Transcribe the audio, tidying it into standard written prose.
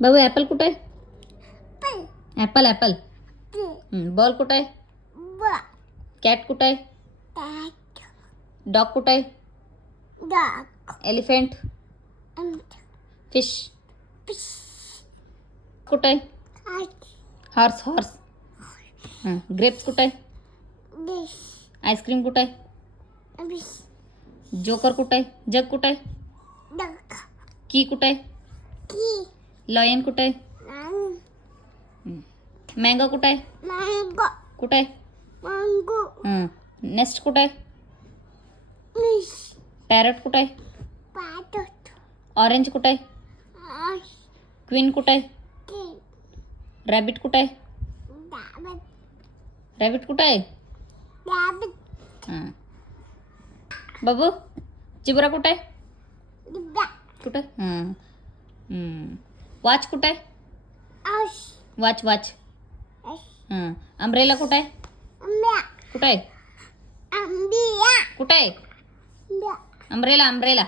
बाबू Apple कुठे आहे? Apple Apple. Ball कुठे आहे? कॅट कुठे आहे? डॉग कुठे आहे? एलिफंट. फिश कुठे आहे? Horse horse. ग्रेप्स कुठे आहे? आईस्क्रीम कुठे आहे? जोकर कुठे आहे? जग कुठे आहे? की कुठे आहे? लॉयन कुठे आहे? मँगो कुठे आहे? कुठे आहे? नेस्ट कुठे आहे? पॅरट कुठे आहे? ऑरेंज कुठे आहे? क्वीन कुठे आहे? रॅबिट कुठे आहे? रॅबिट कुठे आहे? बाबू चिबरा कुठे आहे? कुठे? वॉच कुठे आहे? Watch watch. अम्ब्रेला कुठे आहे? कुठे आहे? कुठे आहे? Umbrella umbrella.